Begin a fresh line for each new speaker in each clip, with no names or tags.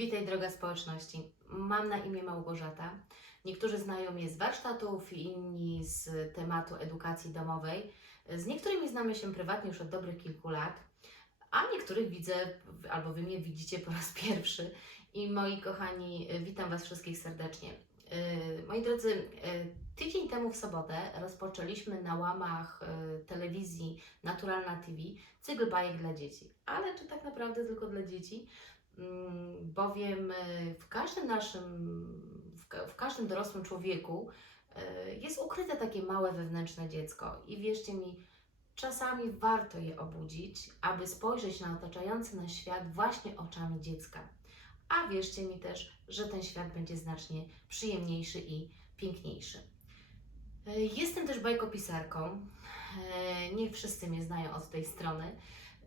Witaj droga społeczności. Mam na imię Małgorzata. Niektórzy znają mnie z warsztatów, inni z tematu edukacji domowej. Z niektórymi znamy się prywatnie już od dobrych kilku lat, a niektórych widzę, albo Wy mnie widzicie po raz pierwszy. I moi kochani, witam Was wszystkich serdecznie. Yy, Moi drodzy, yy, tydzień temu w sobotę rozpoczęliśmy na łamach yy, telewizji Naturalna TV cykl bajek dla dzieci. Ale czy tak naprawdę tylko dla dzieci? Bowiem e, w każdym naszym, w, ka- w każdym dorosłym człowieku e, jest ukryte takie małe wewnętrzne dziecko i wierzcie mi, czasami warto je obudzić, aby spojrzeć na otaczający nas świat właśnie oczami dziecka. A wierzcie mi też, że ten świat będzie znacznie przyjemniejszy i piękniejszy. E, Jestem też bajkopisarką. Nie wszyscy mnie znają od tej strony.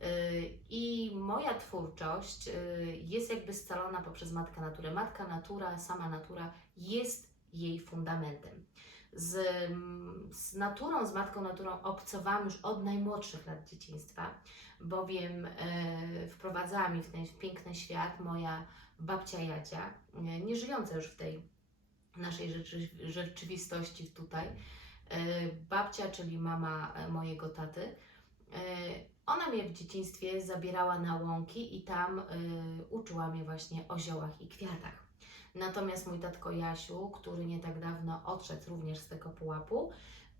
Yy, I moja twórczość yy, jest jakby scalona poprzez Matkę Naturę. Matka Natura, sama natura jest jej fundamentem. Z, mm, z naturą, z Matką Naturą obcowałam już od najmłodszych lat dzieciństwa, bowiem e, wprowadzała mi w ten piękny świat moja babcia Jadzia, nie żyjąca już w tej naszej rzeczy, rzeczywistości tutaj. Babcia, czyli mama e, mojego taty, ona mnie w dzieciństwie zabierała na łąki i tam y, uczyła mnie właśnie o ziołach i kwiatach. Natomiast mój tatko Jasiu, który nie tak dawno odszedł również z tego pułapu,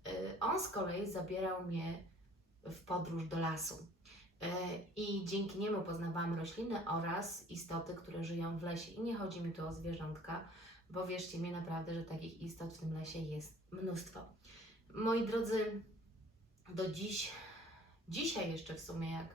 y, on z kolei zabierał mnie w podróż do lasu. Y, I dzięki niemu poznawałam rośliny oraz istoty, które żyją w lesie. I nie chodzi mi tu o zwierzątka, bo wierzcie mi naprawdę, że takich istot w tym lesie jest mnóstwo. Moi drodzy, do dziś dzisiaj jeszcze w sumie, jak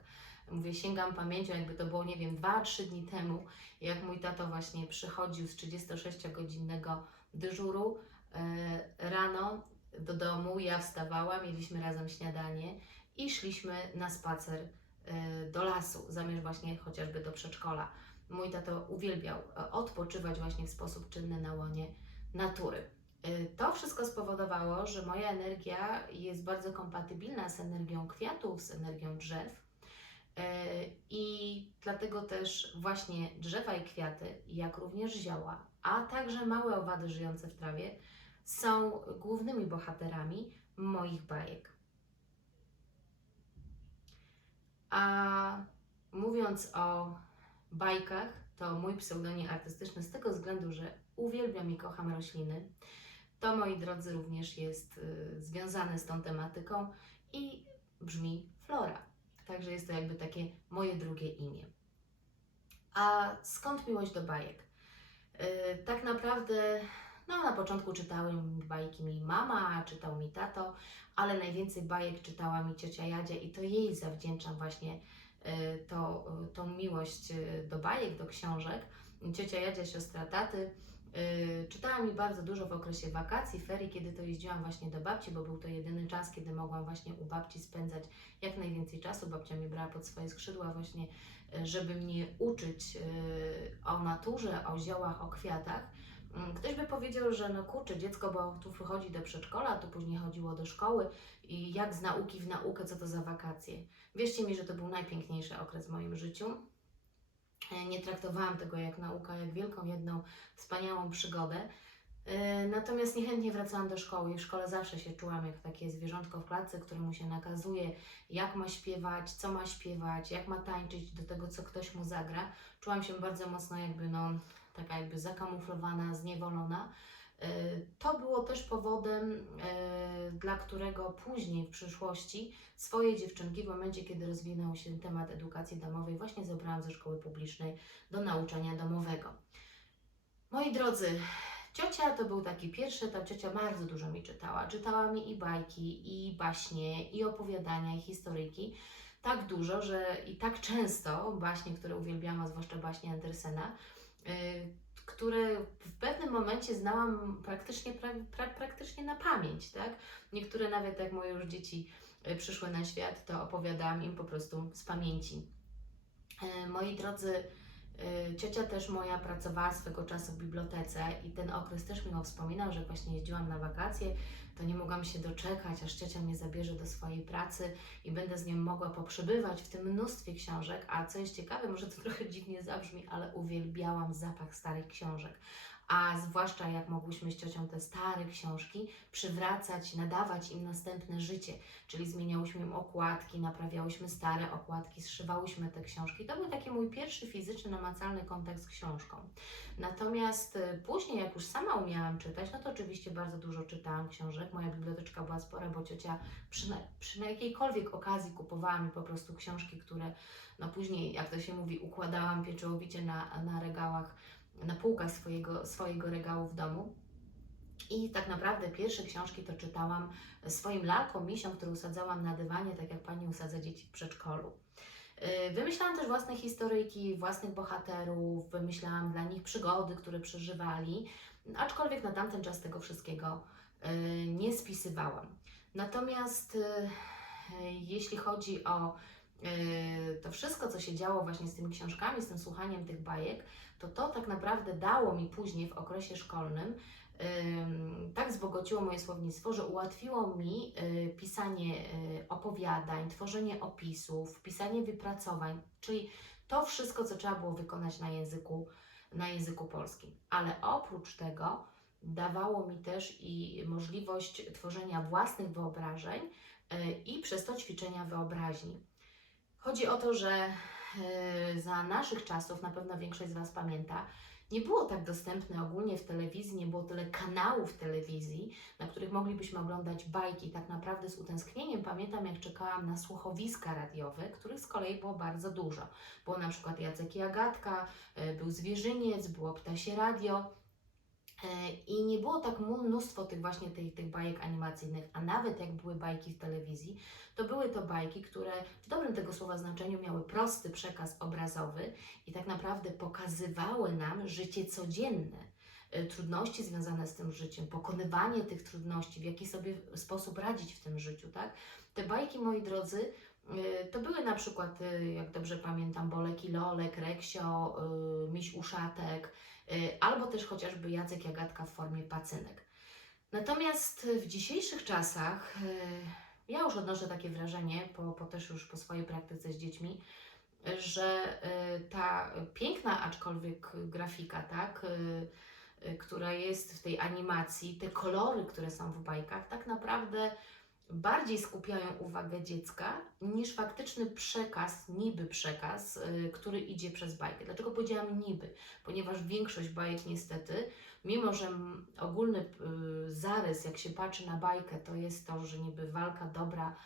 mówię, sięgam pamięcią, jakby to było, nie wiem, 2-3 dni temu, jak mój tato właśnie przychodził z 36-godzinnego dyżuru e, rano do domu, ja wstawałam, mieliśmy razem śniadanie i szliśmy na spacer e, do lasu, zamiast właśnie chociażby do przedszkola. Mój tato uwielbiał e, odpoczywać właśnie w sposób czynny na łonie natury. Y, To wszystko spowodowało, że moja energia jest bardzo kompatybilna z energią kwiatów, z energią drzew. Y, I dlatego też właśnie drzewa i kwiaty, jak również zioła, a także małe owady żyjące w trawie, są głównymi bohaterami moich bajek. A mówiąc o bajkach, to mój pseudonim artystyczny z tego względu, że uwielbiam i kocham rośliny. To, moi drodzy, również jest y, związane z tą tematyką i brzmi Flora. Także jest to jakby takie moje drugie imię. A skąd miłość do bajek? Y, tak naprawdę, no na początku czytały bajki mi mama, czytał mi tato, ale najwięcej bajek czytała mi ciocia Jadzia i to jej zawdzięczam właśnie y, to, tą miłość do bajek, do książek. Ciocia Jadzia, siostra taty, Yy, czytała mi bardzo dużo w okresie wakacji, ferii, kiedy to jeździłam właśnie do babci, bo był to jedyny czas, kiedy mogłam właśnie u babci spędzać jak najwięcej czasu. Babcia mnie brała pod swoje skrzydła właśnie, yy, żeby mnie uczyć yy, o naturze, o ziołach, o kwiatach. Mm, Ktoś by powiedział, że no kurczę, dziecko, bo tu wychodzi do przedszkola, tu później chodziło do szkoły i jak z nauki w naukę, co to za wakacje. Wierzcie mi, że to był najpiękniejszy okres w moim życiu. Nie traktowałam tego jak nauka, jak wielką, jedną wspaniałą przygodę. E, Natomiast niechętnie wracałam do szkoły i w szkole zawsze się czułam jak takie zwierzątko w klatce, któremu się nakazuje, jak ma śpiewać, co ma śpiewać, jak ma tańczyć do tego, co ktoś mu zagra. Czułam się bardzo mocno jakby, no, taka jakby zakamuflowana, zniewolona. E, To było też powodem, e, dla którego później w przyszłości swoje dziewczynki w momencie, kiedy rozwinął się temat edukacji domowej, właśnie zabrałam ze szkoły publicznej do nauczania domowego. Moi drodzy, ciocia to był taki pierwszy etap. Ciocia bardzo dużo mi czytała. Czytała mi i bajki, i baśnie, i opowiadania, i historyjki. Tak dużo, że i tak często baśnie, które uwielbiałam, zwłaszcza baśnie Andersena, yy, które w pewnym momencie znałam praktycznie, pra, pra, praktycznie na pamięć, tak? Niektóre nawet jak moje już dzieci y, przyszły na świat, to opowiadałam im po prostu z pamięci. E, Moi drodzy, Ciocia też moja pracowała swego czasu w bibliotece i ten okres też mi wspominał, że właśnie jeździłam na wakacje, to nie mogłam się doczekać, aż ciocia mnie zabierze do swojej pracy i będę z nią mogła poprzebywać w tym mnóstwie książek. A co jest ciekawe, może to trochę dziwnie zabrzmi, ale uwielbiałam zapach starych książek. A zwłaszcza jak mogłyśmy z ciocią te stare książki przywracać, nadawać im następne życie. Czyli zmieniałyśmy im okładki, naprawiałyśmy stare okładki, zszywałyśmy te książki. To był taki mój pierwszy fizyczny, namacalny kontakt z książką. Natomiast y, później, jak już sama umiałam czytać, no to oczywiście bardzo dużo czytałam książek. Moja biblioteczka była spora, bo ciocia przy, na- przy na jakiejkolwiek okazji kupowała mi po prostu książki, które no później, jak to się mówi, układałam pieczołowicie na, na regałach, na półkach swojego, swojego regału w domu. I tak naprawdę pierwsze książki to czytałam swoim lalkom, misiom, które usadzałam na dywanie, tak jak pani usadza dzieci w przedszkolu. Yy, Wymyślałam też własne historyjki, własnych bohaterów, wymyślałam dla nich przygody, które przeżywali, aczkolwiek na tamten czas tego wszystkiego yy, nie spisywałam. Natomiast yy, jeśli chodzi o to wszystko, co się działo właśnie z tymi książkami, z tym słuchaniem tych bajek, to to tak naprawdę dało mi później w okresie szkolnym ym, tak wzbogociło moje słownictwo, że ułatwiło mi y, pisanie y, opowiadań, tworzenie opisów, pisanie wypracowań, czyli to wszystko, co trzeba było wykonać na języku, na języku polskim. Ale oprócz tego dawało mi też i możliwość tworzenia własnych wyobrażeń y, i przez to ćwiczenia wyobraźni. Chodzi o to, że y, za naszych czasów, na pewno większość z Was pamięta, nie było tak dostępne ogólnie w telewizji, nie było tyle kanałów telewizji, na których moglibyśmy oglądać bajki. Tak naprawdę z utęsknieniem pamiętam, jak czekałam na słuchowiska radiowe, których z kolei było bardzo dużo. Było na przykład Jacek i Agatka, y, był Zwierzyniec, było Ptasie Radio. E, I nie było tak mnóstwo tych właśnie tych, tych bajek animacyjnych, a nawet jak były bajki w telewizji, to były to bajki, które w dobrym tego słowa znaczeniu miały prosty przekaz obrazowy i tak naprawdę pokazywały nam życie codzienne, e, trudności związane z tym życiem, pokonywanie tych trudności, w jaki sobie sposób radzić w tym życiu, tak? Te bajki, moi drodzy, to były na przykład, e, jak dobrze pamiętam, Bolek i Lolek, Reksio, e, Miś Uszatek, albo też chociażby Jacek Jagatka w formie pacynek. Natomiast w dzisiejszych czasach ja już odnoszę takie wrażenie, po, po też już po swojej praktyce z dziećmi, że ta piękna aczkolwiek grafika, tak, która jest w tej animacji, te kolory, które są w bajkach, tak naprawdę bardziej skupiają uwagę dziecka niż faktyczny przekaz, niby przekaz, y, który idzie przez bajkę. Dlaczego powiedziałam niby? Ponieważ większość bajek niestety, mimo że ogólny y, zarys, jak się patrzy na bajkę, to jest to, że niby walka dobra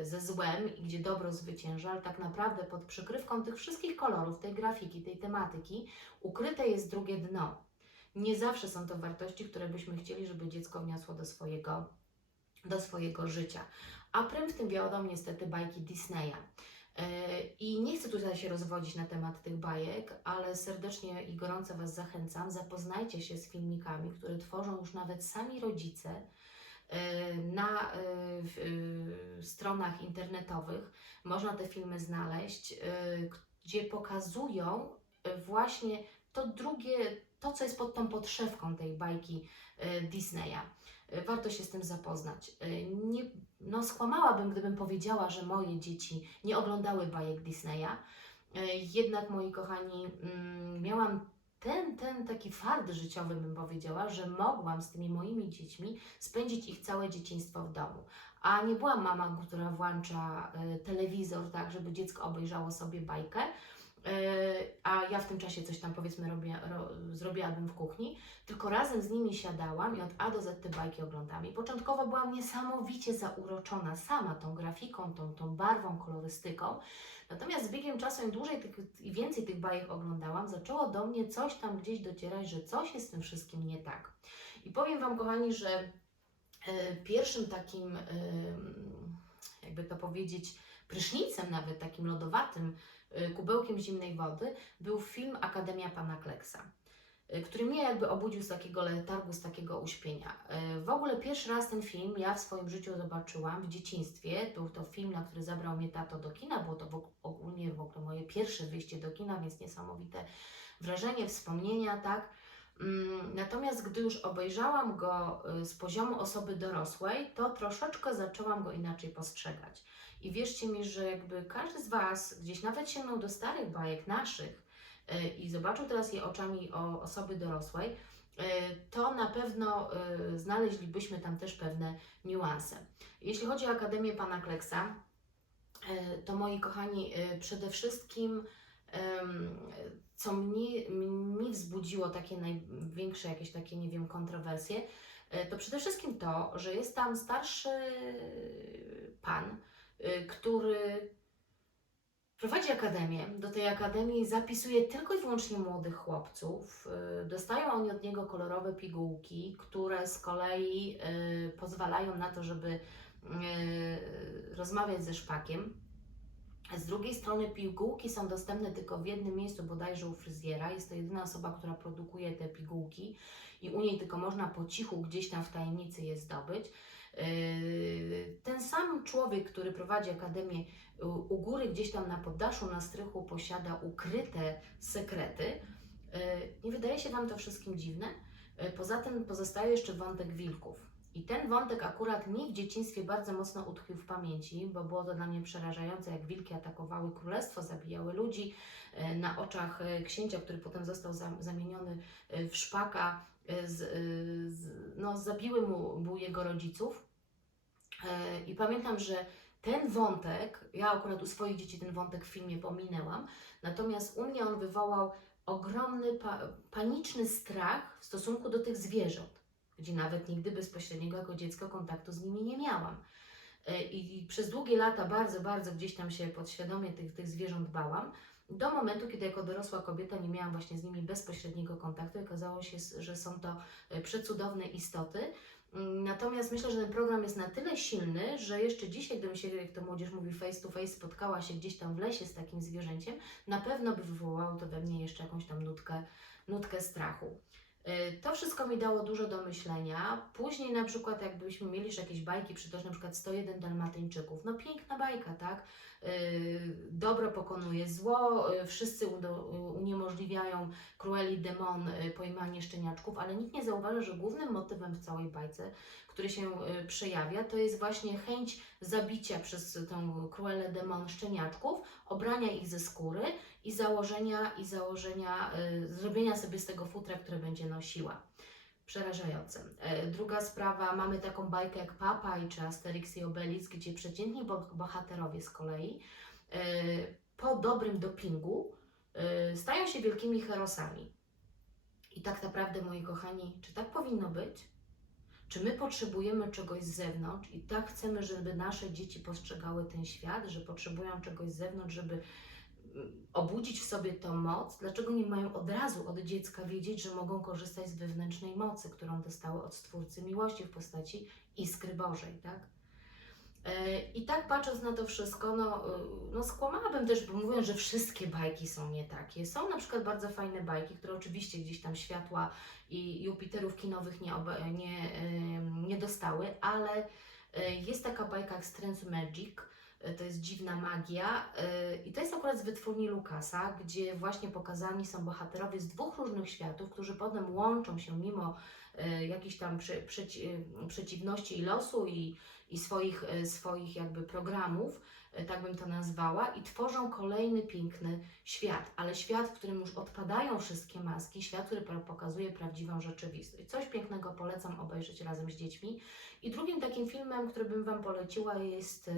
y, ze złem i gdzie dobro zwycięża, ale tak naprawdę pod przykrywką tych wszystkich kolorów, tej grafiki, tej tematyki, ukryte jest drugie dno. Nie zawsze są to wartości, które byśmy chcieli, żeby dziecko wniosło do swojego do swojego życia. A prym w tym wiodą niestety bajki Disneya. Yy, I nie chcę tutaj się rozwodzić na temat tych bajek, ale serdecznie i gorąco Was zachęcam, zapoznajcie się z filmikami, które tworzą już nawet sami rodzice yy, na yy, stronach internetowych. Można te filmy znaleźć, gdzie pokazują właśnie to drugie, to co jest pod tą podszewką tej bajki Disneya. Y, Warto się z tym zapoznać. Y, Nie, no, skłamałabym, gdybym powiedziała, że moje dzieci nie oglądały bajek Disneya. Y, Jednak, moi kochani, mm, miałam ten, ten taki fart życiowy, bym powiedziała, że mogłam z tymi moimi dziećmi spędzić ich całe dzieciństwo w domu. A nie byłam mama, która włącza telewizor, tak, żeby dziecko obejrzało sobie bajkę. Y, A ja w tym czasie coś tam powiedzmy ro, zrobiłabym w kuchni, tylko razem z nimi siadałam i od A do Z te bajki oglądałam. I początkowo byłam niesamowicie zauroczona sama tą grafiką, tą, tą barwą, kolorystyką. Natomiast z biegiem czasu im dłużej tych, i więcej tych bajek oglądałam, zaczęło do mnie coś tam gdzieś docierać, że coś jest z tym wszystkim nie tak. I powiem Wam, kochani, że e, pierwszym takim, e, jakby to powiedzieć, prysznicem nawet takim lodowatym, e, kubełkiem zimnej wody był film Akademia Pana Kleksa. y, który mnie jakby obudził z takiego letargu, z takiego uśpienia. Y, W ogóle pierwszy raz ten film ja w swoim życiu zobaczyłam w dzieciństwie. Był to film, na który zabrał mnie tato do kina. Było to w, ogólnie w ogóle moje pierwsze wyjście do kina, więc niesamowite wrażenie, wspomnienia, tak. Mm, Natomiast gdy już obejrzałam go y, z poziomu osoby dorosłej, to troszeczkę zaczęłam go inaczej postrzegać. I wierzcie mi, że jakby każdy z Was gdzieś nawet sięgnął do starych bajek naszych y, i zobaczył teraz je oczami o osoby dorosłej, y, to na pewno y, znaleźlibyśmy tam też pewne niuanse. Jeśli chodzi o Akademię Pana Kleksa, to moi kochani, przede wszystkim co mnie, mi wzbudziło takie największe jakieś takie, nie wiem, kontrowersje, e, to przede wszystkim to, że jest tam starszy pan, który prowadzi akademię. Do tej akademii zapisuje tylko i wyłącznie młodych chłopców. Y, Dostają oni od niego kolorowe pigułki, które z kolei y, pozwalają na to, żeby y, rozmawiać ze szpakiem. Z drugiej strony pigułki są dostępne tylko w jednym miejscu, bodajże u fryzjera. Jest to jedyna osoba, która produkuje te pigułki i u niej tylko można po cichu gdzieś tam w tajemnicy je zdobyć. Yy, Ten sam człowiek, który prowadzi akademię u- góry, gdzieś tam na poddaszu, na strychu, posiada ukryte sekrety. Yy, Nie wydaje się Wam to wszystkim dziwne? Yy, Poza tym pozostaje jeszcze wątek wilków. I ten wątek akurat mi w dzieciństwie bardzo mocno utkwił w pamięci, bo było to dla mnie przerażające, jak wilki atakowały królestwo, zabijały ludzi na oczach księcia, który potem został za- zamieniony w szpaka. E, Z, e, z, no, zabiły mu, mu jego rodziców. E, I pamiętam, że ten wątek, ja akurat u swoich dzieci ten wątek w filmie pominęłam, natomiast u mnie on wywołał ogromny, pa, paniczny strach w stosunku do tych zwierząt gdzie nawet nigdy bezpośredniego jako dziecko kontaktu z nimi nie miałam. E, I przez długie lata bardzo, bardzo gdzieś tam się podświadomie tych, tych zwierząt bałam, do momentu, kiedy jako dorosła kobieta nie miałam właśnie z nimi bezpośredniego kontaktu i okazało się, że są to e, przecudowne istoty. Mm, Natomiast myślę, że ten program jest na tyle silny, że jeszcze dzisiaj, gdybym się, jak to młodzież mówi, face to face spotkała się gdzieś tam w lesie z takim zwierzęciem, na pewno by wywołało to we mnie jeszcze jakąś tam nutkę, nutkę strachu. Y, To wszystko mi dało dużo do myślenia. Później na przykład jakbyśmy mieli jakieś bajki, przytoczne na przykład 101 Dalmatyńczyków. No piękna bajka, tak? Y, Dobro pokonuje zło, y, wszyscy uniemożliwiają Cruelli Demon pojmanie szczeniaczków, ale nikt nie zauważy, że głównym motywem w całej bajce, który się przejawia, to jest właśnie chęć zabicia przez tą Cruellę Demon szczeniaczków, obrania ich ze skóry i założenia, i założenia, y, zrobienia sobie z tego futra, które będzie nosiła. Przerażające. E, Druga sprawa, mamy taką bajkę jak Papaj czy Asterix i Obelix, gdzie przeciętni bo- bohaterowie z kolei e, po dobrym dopingu e, stają się wielkimi herosami. I tak naprawdę, moi kochani, czy tak powinno być? Czy my potrzebujemy czegoś z zewnątrz i tak chcemy, żeby nasze dzieci postrzegały ten świat, że potrzebują czegoś z zewnątrz, żeby obudzić w sobie tą moc? Dlaczego nie mają od razu od dziecka wiedzieć, że mogą korzystać z wewnętrznej mocy, którą dostały od Stwórcy miłości w postaci iskry Bożej, tak? E, I tak patrząc na to wszystko, no, y, no skłamałabym też, bo mówiąc, że wszystkie bajki są nie takie. Są na przykład bardzo fajne bajki, które oczywiście gdzieś tam światła i Jupiterów kinowych nie, nie, em, nie dostały, ale e, jest taka bajka Strange Magic, e, to jest dziwna magia. E, i to jest akurat z wytwórni Lukasa, gdzie właśnie pokazani są bohaterowie z dwóch różnych światów, którzy potem łączą się mimo e, jakichś tam prze, przeci, przeciwności i losu i, i swoich, swoich jakby programów, tak bym to nazwała, i tworzą kolejny piękny świat, ale świat, w którym już odpadają wszystkie maski, świat, który pokazuje prawdziwą rzeczywistość. Coś pięknego polecam obejrzeć razem z dziećmi. I drugim takim filmem, który bym Wam poleciła jest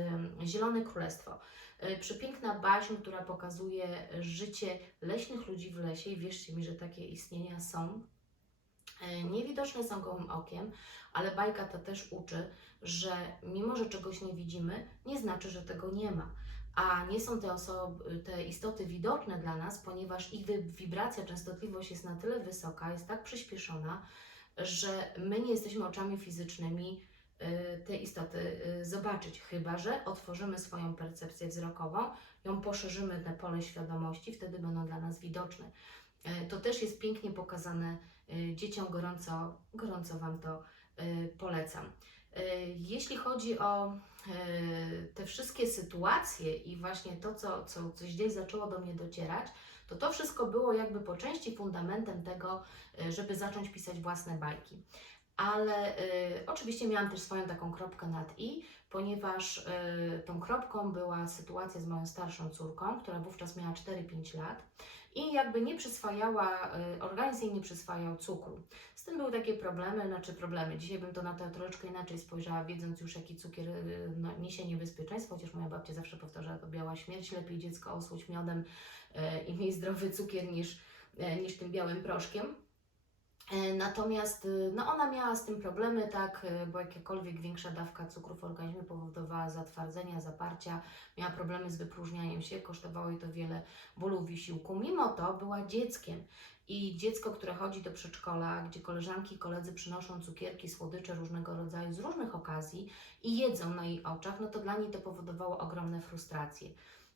Zielone Królestwo. E, Przepiękna baśń, która pokazuje życie leśnych ludzi w lesie i wierzcie mi, że takie istnienia są. E, Niewidoczne są gołym okiem, ale bajka ta też uczy, że mimo, że czegoś nie widzimy, nie znaczy, że tego nie ma. A nie są te osoby, te istoty widoczne dla nas, ponieważ ich wi- wibracja, częstotliwość jest na tyle wysoka, jest tak przyspieszona, że my nie jesteśmy oczami fizycznymi y, te istoty y, zobaczyć, chyba że otworzymy swoją percepcję wzrokową, ją poszerzymy na pole świadomości, wtedy będą dla nas widoczne. E, To też jest pięknie pokazane e, dzieciom, gorąco, gorąco Wam to e, polecam. Jeśli chodzi o te wszystkie sytuacje i właśnie to, co, co, co gdzieś zaczęło do mnie docierać, to to wszystko było jakby po części fundamentem tego, żeby zacząć pisać własne bajki. Ale e, oczywiście miałam też swoją taką kropkę nad i, ponieważ e, tą kropką była sytuacja z moją starszą córką, która wówczas miała 4-5 lat i jakby nie przyswajała, e, organizm jej nie przyswajał cukru. Z tym były takie problemy, znaczy problemy. Dzisiaj bym to na to troszeczkę inaczej spojrzała, wiedząc już jaki cukier e, no, niesie niebezpieczeństwo, chociaż moja babcia zawsze powtarza, to biała śmierć, lepiej dziecko osłuć miodem i mieć zdrowy cukier niż, niż tym białym proszkiem. E, Natomiast y, no ona miała z tym problemy, tak, y, bo jakakolwiek większa dawka cukru w organizmie powodowała zatwardzenia, zaparcia, miała problemy z wypróżnianiem się, kosztowało jej to wiele bólu, wysiłku. Mimo to była dzieckiem i dziecko, które chodzi do przedszkola, gdzie koleżanki i koledzy przynoszą cukierki, słodycze różnego rodzaju z różnych okazji i jedzą na jej oczach, no to dla niej to powodowało ogromne frustracje.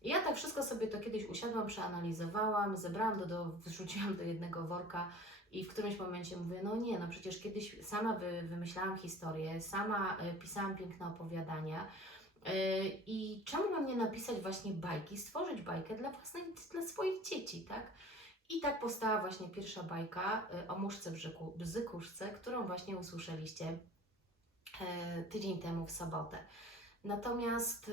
I ja tak wszystko sobie to kiedyś usiadłam, przeanalizowałam, zebrałam do, do wrzuciłam do jednego worka i w którymś momencie mówię, no nie, no przecież kiedyś sama wy, wymyślałam historię, sama y, pisałam piękne opowiadania. y, I czemu mam nie napisać właśnie bajki, stworzyć bajkę dla własnej, dla swoich dzieci, tak? I tak powstała właśnie pierwsza bajka y, o muszce bzyku, bzykuszce, którą właśnie usłyszeliście tydzień temu w sobotę. Natomiast y,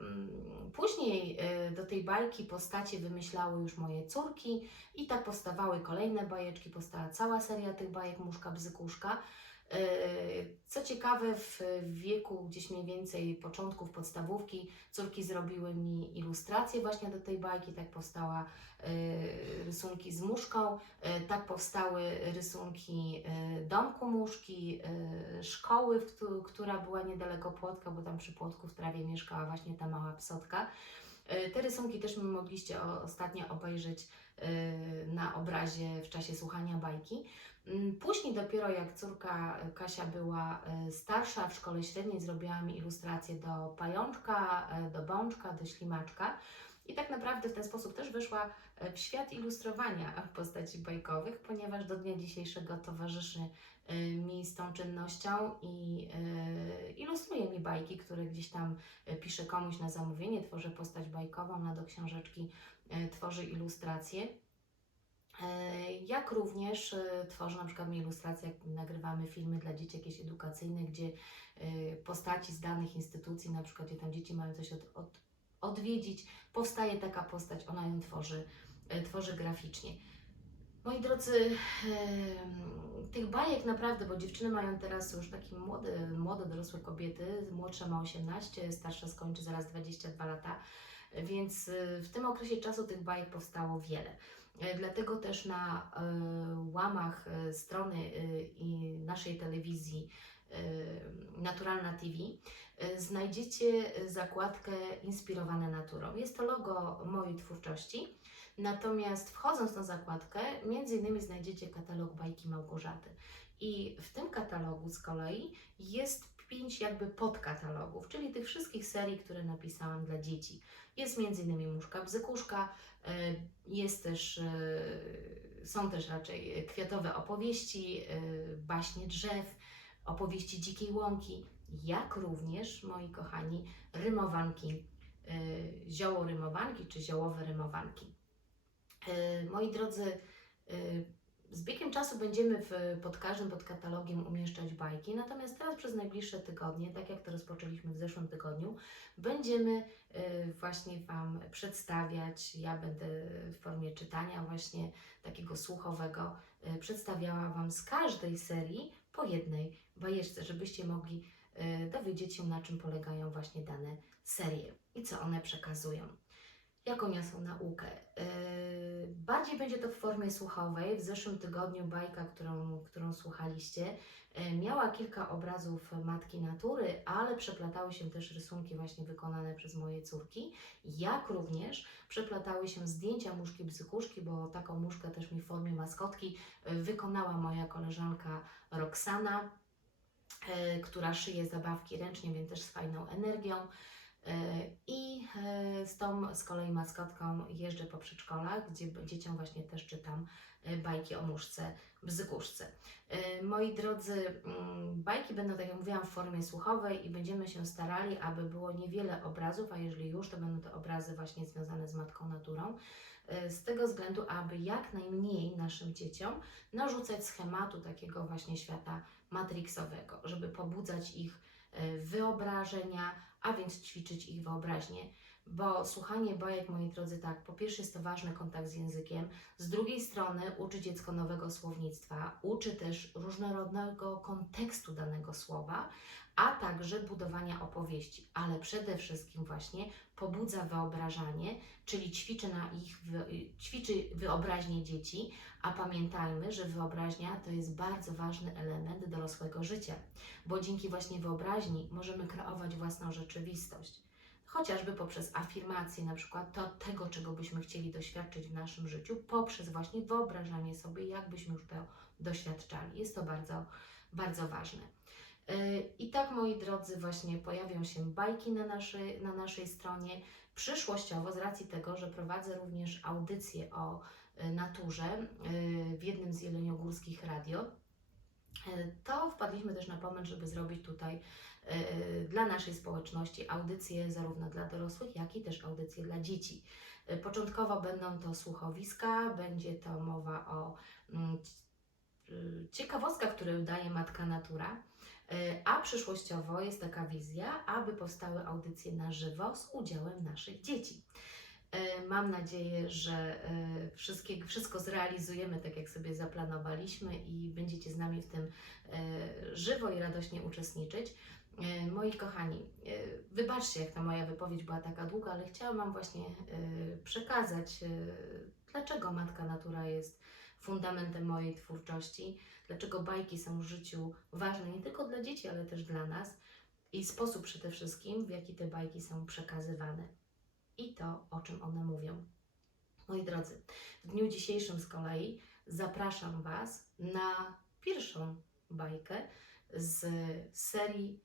mm, później y, do tej bajki postacie wymyślały już moje córki i tak powstawały kolejne bajeczki, powstała cała seria tych bajek Muszka Bzykuszka. Y, Co ciekawe, w wieku gdzieś mniej więcej początków podstawówki córki zrobiły mi ilustracje właśnie do tej bajki, tak powstała y, rysunki z muszką, y, tak powstały rysunki domku muszki, szkoły, która była niedaleko Płotka, bo tam przy Płotku w trawie mieszkała właśnie ta mała psotka. Y, Te rysunki też mogliście ostatnio obejrzeć y, na obrazie w czasie słuchania bajki. Mm, Później dopiero jak córka Kasia była y, starsza, w szkole średniej zrobiła mi ilustracje do pajączka, do bączka, do ślimaczka. I tak naprawdę w ten sposób też wyszła w świat ilustrowania postaci bajkowych, ponieważ do dnia dzisiejszego towarzyszy mi z tą czynnością i y, ilustruje mi bajki, które gdzieś tam y, piszę komuś na zamówienie, tworzę postać bajkową, na do książeczki y, tworzy ilustracje. Jak również tworzę na przykład ilustracje, jak nagrywamy filmy dla dzieci jakieś edukacyjne, gdzie postaci z danych instytucji, na przykład gdzie tam dzieci mają coś od, od, odwiedzić, powstaje taka postać, ona ją tworzy, tworzy graficznie. Moi drodzy, tych bajek naprawdę, bo dziewczyny mają teraz już takie młode, młode dorosłe kobiety, młodsza ma 18, starsza skończy zaraz 22 lata, więc e, w tym okresie czasu tych bajek powstało wiele. E, Dlatego też na e, łamach e, strony i naszej telewizji Naturalna TV e, znajdziecie zakładkę Inspirowane naturą. Jest to logo mojej twórczości. Natomiast wchodząc na zakładkę, między innymi znajdziecie katalog bajki Małgorzaty. I w tym katalogu z kolei jest pięć jakby podkatalogów, czyli tych wszystkich serii, które napisałam dla dzieci. Jest między innymi Muszka Bzykuszka, e, jest też, e, są też raczej kwiatowe opowieści, baśnie drzew, opowieści dzikiej łąki, jak również, moi kochani, rymowanki, e, zioło rymowanki czy ziołowe rymowanki. E, Moi drodzy, e, z biegiem czasu będziemy w, pod każdym podkatalogiem umieszczać bajki, natomiast teraz przez najbliższe tygodnie, tak jak to rozpoczęliśmy w zeszłym tygodniu, będziemy właśnie Wam przedstawiać, ja będę w formie czytania właśnie takiego słuchowego, przedstawiała Wam z każdej serii po jednej bajeczce, żebyście mogli e, dowiedzieć się na czym polegają właśnie dane serie i co one przekazują jaką niosą naukę. Yy, bardziej będzie to w formie słuchowej. W zeszłym tygodniu bajka, którą, którą słuchaliście, miała kilka obrazów Matki Natury, ale przeplatały się też rysunki właśnie wykonane przez moje córki, jak również przeplatały się zdjęcia muszki bzykuszki, bo taką muszkę też mi w formie maskotki yy, wykonała moja koleżanka Roxana, yy, która szyje zabawki ręcznie, więc też z fajną energią. I e, z tą z kolei maskotką jeżdżę po przedszkolach, gdzie dzieciom właśnie też czytam e, bajki o muszce bzykuszce. E, Moi drodzy, mm, bajki będą, tak jak mówiłam, w formie słuchowej i będziemy się starali, aby było niewiele obrazów, a jeżeli już, to będą to obrazy właśnie związane z Matką Naturą. E, Z tego względu, aby jak najmniej naszym dzieciom narzucać schematu takiego właśnie świata matrixowego, żeby pobudzać ich e, wyobrażenia, a więc ćwiczyć ich wyobraźnię. Bo słuchanie bajek, moi drodzy, tak, po pierwsze jest to ważny kontakt z językiem, z drugiej strony uczy dziecko nowego słownictwa, uczy też różnorodnego kontekstu danego słowa, a także budowania opowieści, ale przede wszystkim właśnie pobudza wyobrażanie, czyli ćwiczy, na ich, ćwiczy wyobraźnię dzieci, a pamiętajmy, że wyobraźnia to jest bardzo ważny element dorosłego życia, bo dzięki właśnie wyobraźni możemy kreować własną rzeczywistość. Chociażby poprzez afirmację, na przykład to tego, czego byśmy chcieli doświadczyć w naszym życiu, poprzez właśnie wyobrażanie sobie, jak byśmy już to doświadczali. Jest to bardzo, bardzo ważne. Yy, I tak, moi drodzy, właśnie pojawią się bajki na naszej, na naszej stronie. Przyszłościowo, z racji tego, że prowadzę również audycję o y, naturze y, w jednym z jeleniogórskich radio, y, to wpadliśmy też na pomysł, żeby zrobić tutaj y, dla naszej społeczności audycje zarówno dla dorosłych, jak i też audycje dla dzieci. Początkowo będą to słuchowiska, będzie to mowa o mm, ciekawostkach, które daje Matka Natura, a przyszłościowo jest taka wizja, aby powstały audycje na żywo z udziałem naszych dzieci. Y, Mam nadzieję, że wszystkie, wszystko zrealizujemy tak, jak sobie zaplanowaliśmy i będziecie z nami w tym y, żywo i radośnie uczestniczyć. Moi kochani, wybaczcie, jak ta moja wypowiedź była taka długa, ale chciałam Wam właśnie przekazać, dlaczego Matka Natura jest fundamentem mojej twórczości, dlaczego bajki są w życiu ważne nie tylko dla dzieci, ale też dla nas i sposób przede wszystkim, w jaki te bajki są przekazywane i to, o czym one mówią. Moi drodzy, w dniu dzisiejszym z kolei zapraszam Was na pierwszą bajkę z serii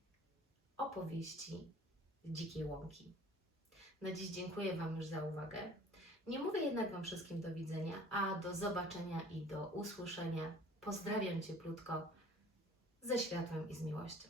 opowieści Dzikiej Łąki. Na dziś dziękuję Wam już za uwagę. Nie mówię jednak Wam wszystkim do widzenia, a do zobaczenia i do usłyszenia. Pozdrawiam cieplutko ze światłem i z miłością.